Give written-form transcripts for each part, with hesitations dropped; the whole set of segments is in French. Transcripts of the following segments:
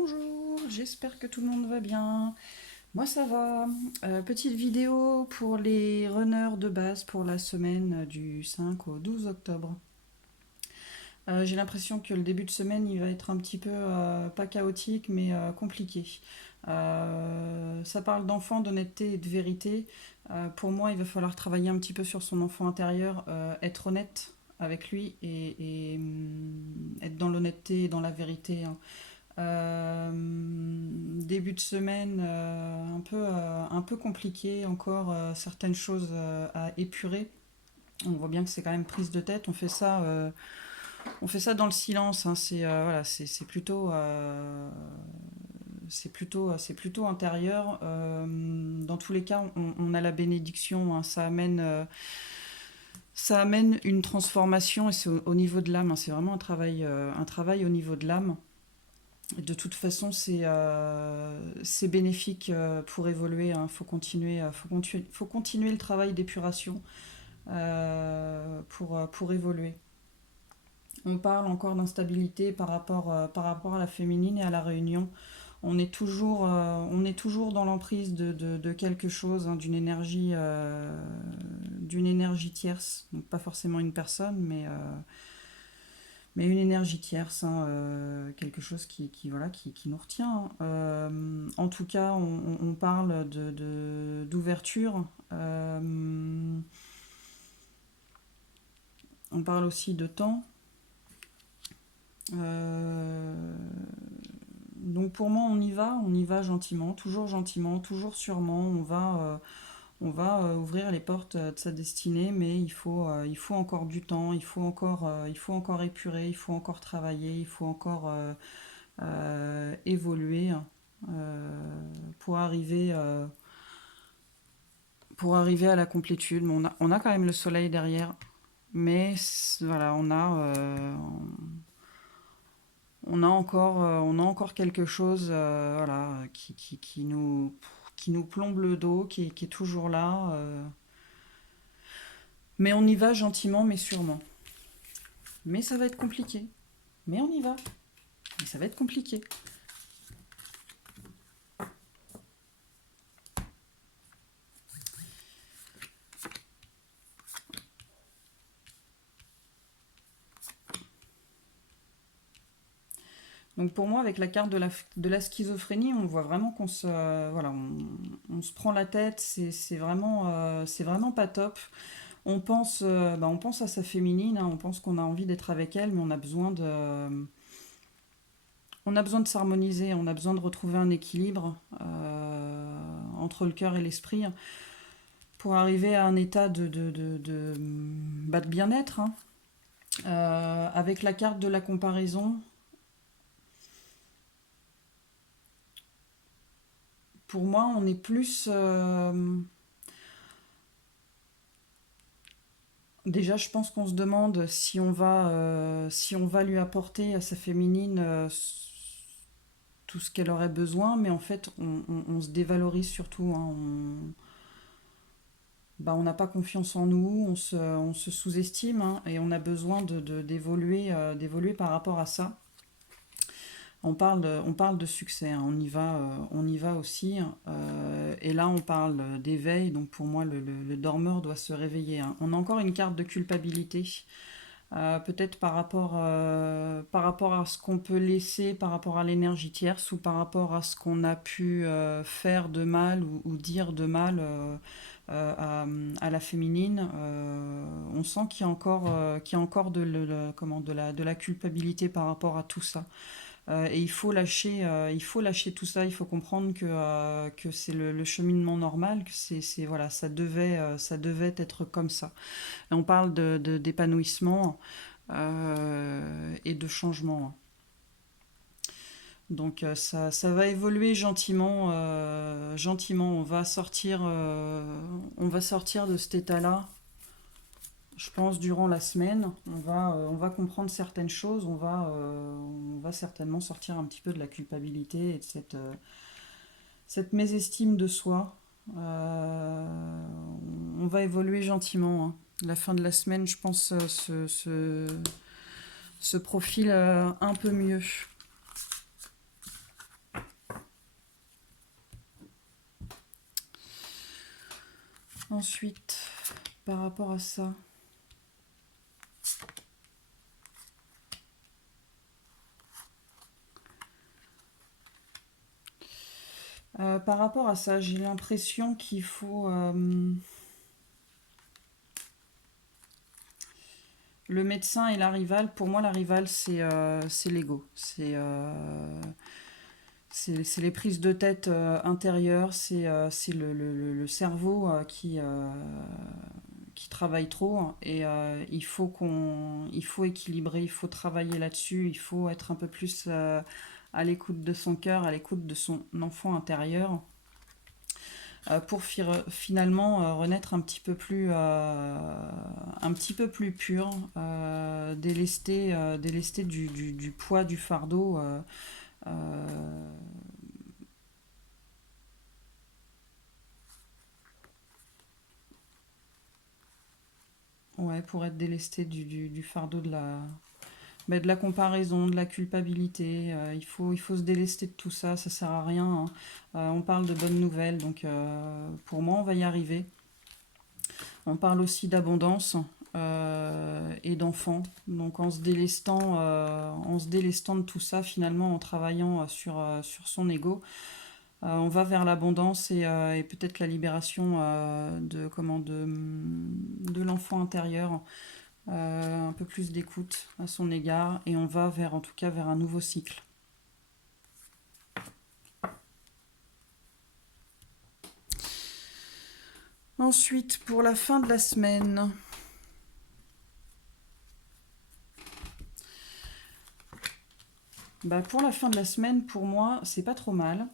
Bonjour, j'espère que tout le monde va bien. Moi ça va. Petite vidéo pour les runners de base pour la semaine du 5 au 12 octobre. J'ai l'impression que le début de semaine il va être un petit peu, pas chaotique, mais compliqué. Ça parle d'enfant, d'honnêteté et de vérité. Pour moi, il va falloir travailler un petit peu sur son enfant intérieur, être honnête avec lui et être dans l'honnêteté et dans la vérité, hein. Début de semaine un peu compliqué, encore certaines choses à épurer. On voit bien que c'est quand même prise de tête. On fait ça dans le silence, hein. Voilà, c'est plutôt intérieur. Dans tous les cas, on a la bénédiction, hein. Ça amène une transformation et c'est au niveau de l'âme, hein. C'est vraiment un travail au niveau de l'âme. De toute façon, c'est bénéfique pour évoluer, hein. Faut continuer le travail d'épuration pour évoluer. On parle encore d'instabilité par rapport à la féminine et à la réunion. On est toujours dans l'emprise de quelque chose, hein, d'une énergie tierce. Donc pas forcément une personne, mais une énergie tierce, hein, quelque chose qui nous retient, hein. En tout cas, on parle d'ouverture. On parle aussi de temps. Euh, donc pour moi, on y va gentiment, toujours sûrement. On va ouvrir les portes de sa destinée, mais il faut encore du temps, il faut encore épurer, il faut encore travailler, il faut encore évoluer, pour pour arriver à la complétude. Mais on a quand même le soleil derrière, mais voilà, on a encore quelque chose, voilà, qui nous plombe le dos, qui est toujours là. Mais on y va gentiment, mais sûrement. Mais ça va être compliqué. Mais on y va. Mais ça va être compliqué. Donc pour moi, avec la carte de la schizophrénie, on voit vraiment voilà, on se prend la tête. C'est vraiment pas top. On pense à sa féminine, hein. On pense qu'on a envie d'être avec elle, mais on a besoin de s'harmoniser. On a besoin de retrouver un équilibre entre le cœur et l'esprit pour arriver à un état de bien-être, hein. Avec la carte de la comparaison, pour moi, on est plus. Déjà, je pense qu'on se demande si on va lui apporter à sa féminine tout ce qu'elle aurait besoin, mais en fait, on se dévalorise surtout, hein. On n'a pas confiance en nous, on se sous-estime, hein, et on a besoin d'évoluer par rapport à ça. On parle de succès, hein. On y va aussi, hein. Et là, on parle d'éveil, donc pour moi, le dormeur doit se réveiller, hein. On a encore une carte de culpabilité, peut-être par rapport à ce qu'on peut laisser, par rapport à l'énergie tierce, ou par rapport à ce qu'on a pu faire de mal ou dire de mal à la féminine. On sent qu'il y a encore de la culpabilité par rapport à tout ça. Et il faut lâcher tout ça, il faut comprendre que c'est le cheminement normal, que voilà, ça devait être comme ça. Et on parle d'épanouissement et de changement. Donc ça va évoluer gentiment, gentiment. On va sortir de cet état-là. Je pense durant la semaine, on va comprendre certaines choses, on va certainement sortir un petit peu de la culpabilité et de cette mésestime de soi. On va évoluer gentiment, hein. La fin de la semaine, je pense, se profile un peu mieux. Ensuite, par rapport à ça, j'ai l'impression qu'il faut... le médecin et la rivale, pour moi la rivale c'est l'ego. C'est les prises de tête intérieures, c'est le cerveau qui travaille trop et il faut équilibrer, il faut travailler là-dessus, il faut être un peu plus à l'écoute de son cœur, à l'écoute de son enfant intérieur pour finalement renaître un petit peu plus pur, délesté du poids du fardeau. Euh, ouais, pour être délesté du fardeau de la comparaison, de la culpabilité. Il faut se délester de tout ça, ça sert à rien, hein. On parle de bonnes nouvelles, donc pour moi, on va y arriver. On parle aussi d'abondance et d'enfants. Donc en se délestant de tout ça, finalement, en travaillant sur son ego, on va vers l'abondance et peut-être la libération de l'enfant intérieur, un peu plus d'écoute à son égard, et on va vers, en tout cas, vers un nouveau cycle. Ensuite, pour la fin de la semaine, pour la fin de la semaine, pour moi, c'est pas trop mal.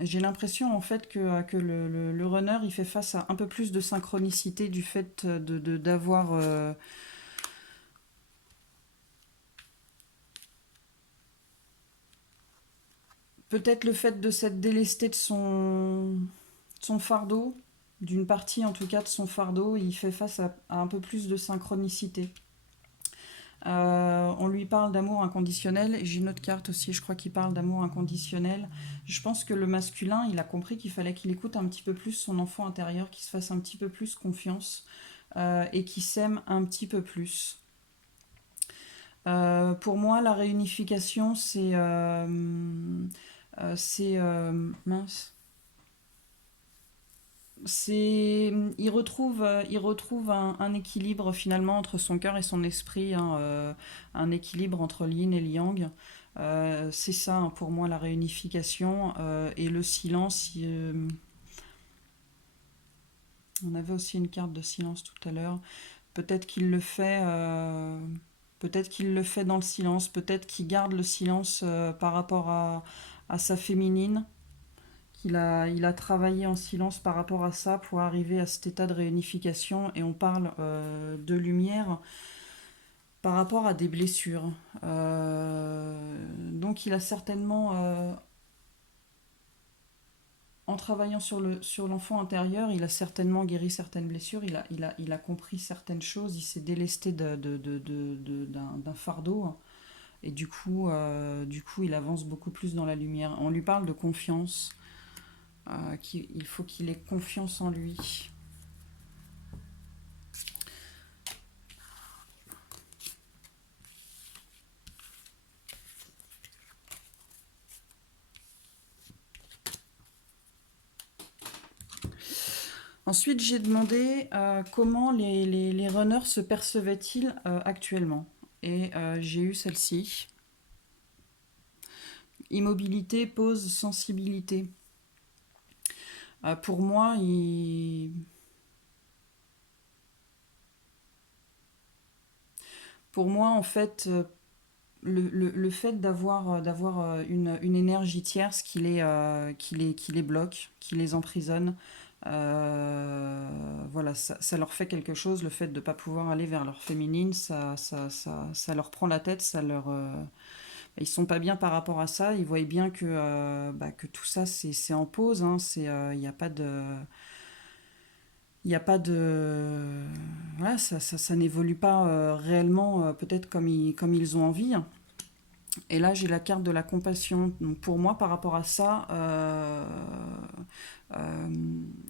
J'ai l'impression en fait que le runner il fait face à un peu plus de synchronicité du fait d'avoir peut-être le fait de s'être délesté de son fardeau, d'une partie en tout cas de son fardeau, il fait face à un peu plus de synchronicité. On lui parle d'amour inconditionnel. J'ai une autre carte aussi, je crois qu'il parle d'amour inconditionnel. Je pense que le masculin, il a compris qu'il fallait qu'il écoute un petit peu plus son enfant intérieur, qu'il se fasse un petit peu plus confiance et qu'il s'aime un petit peu plus. Pour moi, la réunification, mince. Il retrouve un équilibre finalement entre son cœur et son esprit, hein, un équilibre entre l'yin et le yang. C'est ça, hein, pour moi la réunification et le silence. On avait aussi une carte de silence tout à l'heure. Peut-être qu'il le fait, peut-être qu'il le fait dans le silence. Peut-être qu'il garde le silence par rapport à sa féminine. Il a travaillé en silence par rapport à ça pour arriver à cet état de réunification et on parle de lumière par rapport à des blessures. Donc il a certainement, en travaillant sur l'enfant intérieur, il a certainement guéri certaines blessures, il a compris certaines choses, il s'est délesté d'un fardeau et du coup il avance beaucoup plus dans la lumière. On lui parle de confiance, qu'il faut qu'il ait confiance en lui. Ensuite, j'ai demandé comment les runners se percevaient-ils actuellement. Et j'ai eu celle-ci. Immobilité, pause, sensibilité. Pour moi, pour moi, en fait, le fait d'avoir une énergie tierce qui les bloque, qui les emprisonne, voilà, ça leur fait quelque chose, le fait de ne pas pouvoir aller vers leur féminine, ça leur prend la tête, ils sont pas bien par rapport à ça, ils voient bien que tout ça c'est en pause, hein, il n'y a pas de... Il n'y a pas de... Voilà, ça n'évolue pas réellement peut-être comme ils ont envie. Et là, j'ai la carte de la compassion. Donc pour moi, par rapport à ça, euh,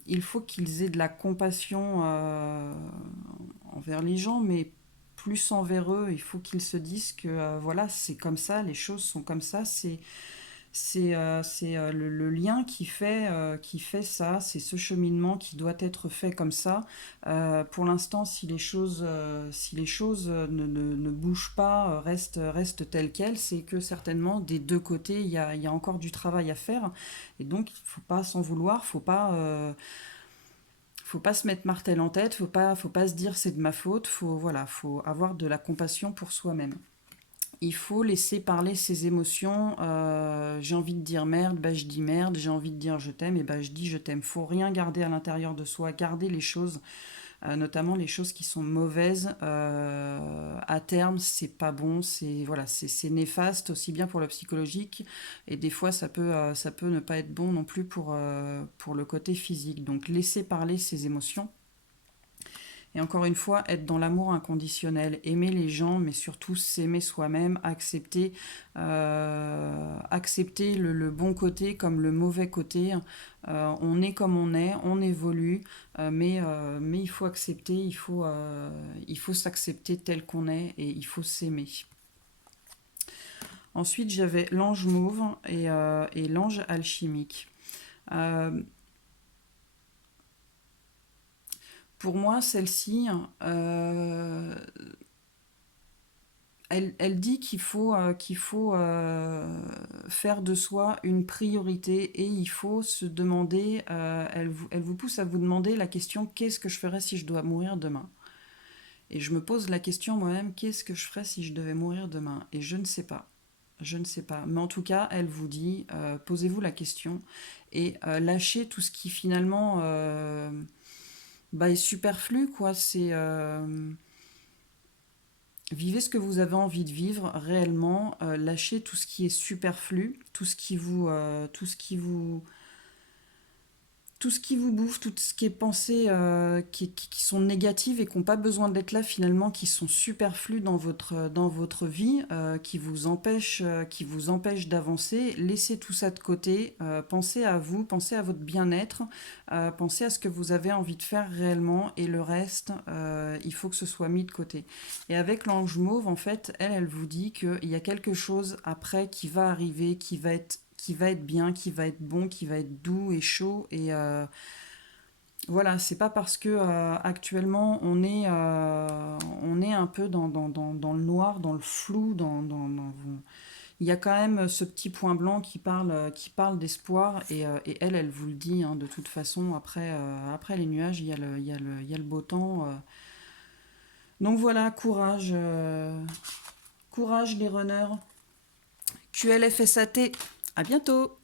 il faut qu'ils aient de la compassion envers les gens, mais plus envers eux. Il faut qu'ils se disent que voilà, c'est comme ça, les choses sont comme ça. C'est le lien qui fait ça, c'est ce cheminement qui doit être fait comme ça. Pour l'instant, si les choses ne bougent pas, restent telles quelles, c'est que certainement des deux côtés, il y a encore du travail à faire. Et donc, il ne faut pas s'en vouloir, faut pas se mettre martel en tête, faut pas se dire c'est de ma faute, voilà, faut avoir de la compassion pour soi-même. Il faut laisser parler ses émotions. J'ai envie de dire merde, bah je dis merde. J'ai envie de dire je t'aime, et bah je dis je t'aime. Faut rien garder à l'intérieur de soi. Garder les choses, notamment les choses qui sont mauvaises. À terme, c'est pas bon. C'est voilà, c'est néfaste aussi bien pour le psychologique, et des fois ça peut ne pas être bon non plus pour le côté physique. Donc laisser parler ses émotions. Et encore une fois, être dans l'amour inconditionnel, aimer les gens, mais surtout s'aimer soi-même, accepter le bon côté comme le mauvais côté. On est comme on évolue, mais il faut accepter, il faut s'accepter tel qu'on est et il faut s'aimer. Ensuite, j'avais l'ange mauve et l'ange alchimique. Euh, pour moi, celle-ci, elle dit qu'il faut faire de soi une priorité et il faut se demander, elle vous pousse à vous demander la question qu'est-ce que je ferais si je dois mourir demain? Et je me pose la question moi-même, qu'est-ce que je ferais si je devais mourir demain? Et je ne sais pas. Je ne sais pas. Mais en tout cas, elle vous dit, posez-vous la question et lâchez tout ce qui finalement est superflu, quoi. Vivez ce que vous avez envie de vivre réellement, lâchez tout ce qui est superflu, tout ce qui vous bouffe, tout ce qui est pensé, qui sont négatives et qui n'ont pas besoin d'être là finalement, qui sont superflues dans votre vie, qui vous empêchent d'avancer. Laissez tout ça de côté, pensez à vous, pensez à votre bien-être, pensez à ce que vous avez envie de faire réellement et le reste, il faut que ce soit mis de côté. Et avec l'ange mauve, en fait, elle vous dit qu'il y a quelque chose après qui va arriver, qui va être bien, qui va être bon, qui va être doux et chaud. Et voilà, c'est pas parce que actuellement on est un peu dans le noir, dans le flou, il y a quand même ce petit point blanc qui parle d'espoir. Et elle, elle vous le dit, hein, de toute façon, après les nuages, il y a le beau temps. Donc voilà, courage, courage les runners. QLFSAT, à bientôt!